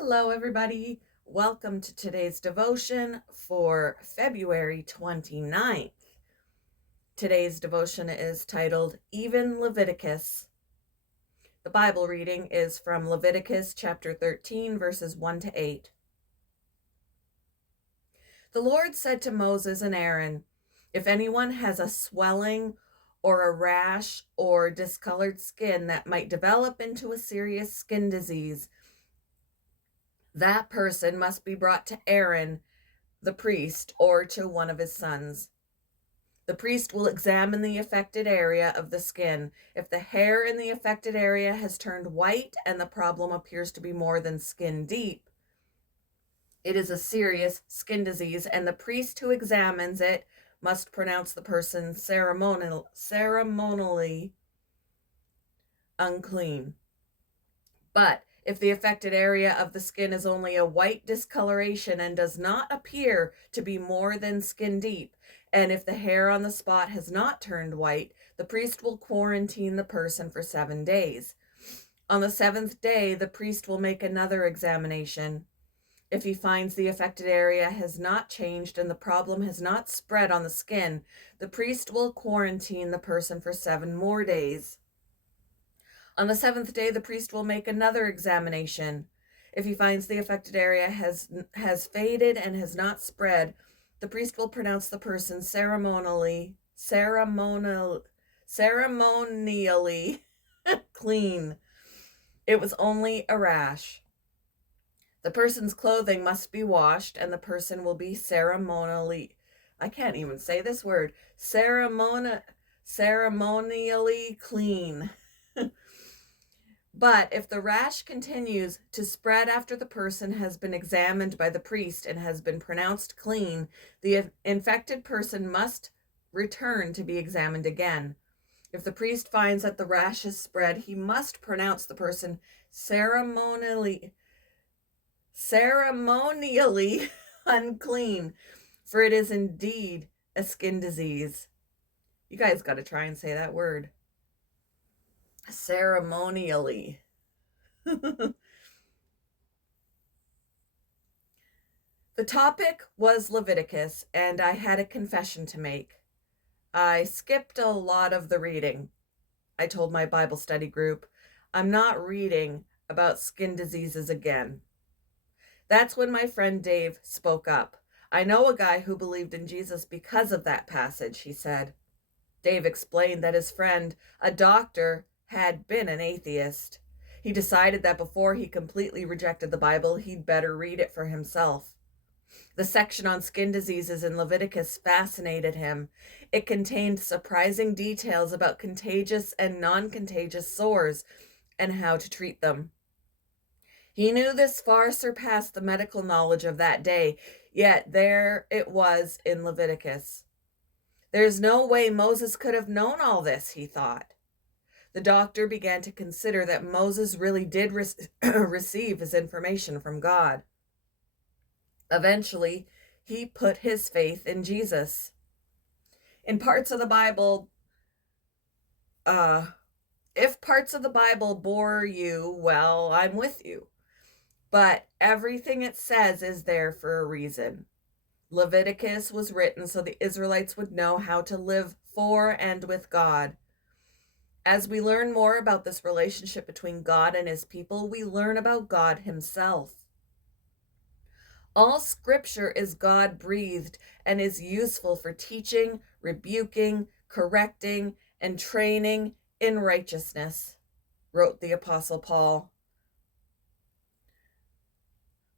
Hello, everybody. Welcome to today's devotion for February 29th. Today's devotion is titled, Even Leviticus. The Bible reading is from Leviticus chapter 13, verses 1 to 8. The Lord said to Moses and Aaron, "If anyone has a swelling or a rash or discolored skin that might develop into a serious skin disease, that person must be brought to Aaron, the priest, or to one of his sons. The priest will examine the affected area of the skin. If the hair in the affected area has turned white and the problem appears to be more than skin deep, it is a serious skin disease, and the priest who examines it must pronounce the person ceremonially unclean. But if the affected area of the skin is only a white discoloration and does not appear to be more than skin deep, and if the hair on the spot has not turned white, the priest will quarantine the person for 7 days. On the 7th day, the priest will make another examination. If he finds the affected area has not changed and the problem has not spread on the skin, the priest will quarantine the person for 7 more days. On the 7th day, the priest will make another examination. If he finds the affected area has faded and has not spread, the priest will pronounce the person ceremonially clean. It was only a rash. The person's clothing must be washed, and the person will be ceremonially, I can't even say this word, ceremonially clean. But if the rash continues to spread after the person has been examined by the priest and has been pronounced clean, the infected person must return to be examined again. If the priest finds that the rash has spread, he must pronounce the person ceremonially unclean, for it is indeed a skin disease. You guys got to try and say that word. Ceremonially. The topic was Leviticus, and I had a confession to make. I skipped a lot of the reading. I told my Bible study group, I'm not reading about skin diseases again. That's when my friend Dave spoke up. I know a guy who believed in Jesus because of that passage, he said. Dave explained that his friend, a doctor, had been an atheist. He decided that before he completely rejected the Bible, he'd better read it for himself. The section on skin diseases in Leviticus fascinated him. It contained surprising details about contagious and non-contagious sores and how to treat them. He knew this far surpassed the medical knowledge of that day, yet there it was in Leviticus. There's no way Moses could have known all this, he thought. The doctor began to consider that Moses really did receive his information from God. Eventually, he put his faith in Jesus. In parts of the Bible, if parts of the Bible bore you, well, I'm with you. But everything it says is there for a reason. Leviticus was written so the Israelites would know how to live for and with God. As we learn more about this relationship between God and his people, we learn about God himself. All scripture is God-breathed and is useful for teaching, rebuking, correcting, and training in righteousness, wrote the Apostle Paul.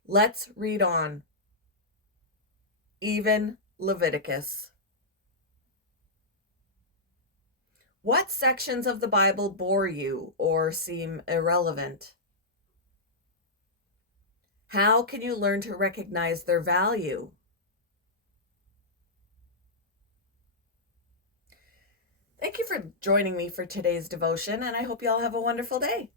Let's read on. Even Leviticus. What sections of the Bible bore you or seem irrelevant? How can you learn to recognize their value? Thank you for joining me for today's devotion, and I hope you all have a wonderful day.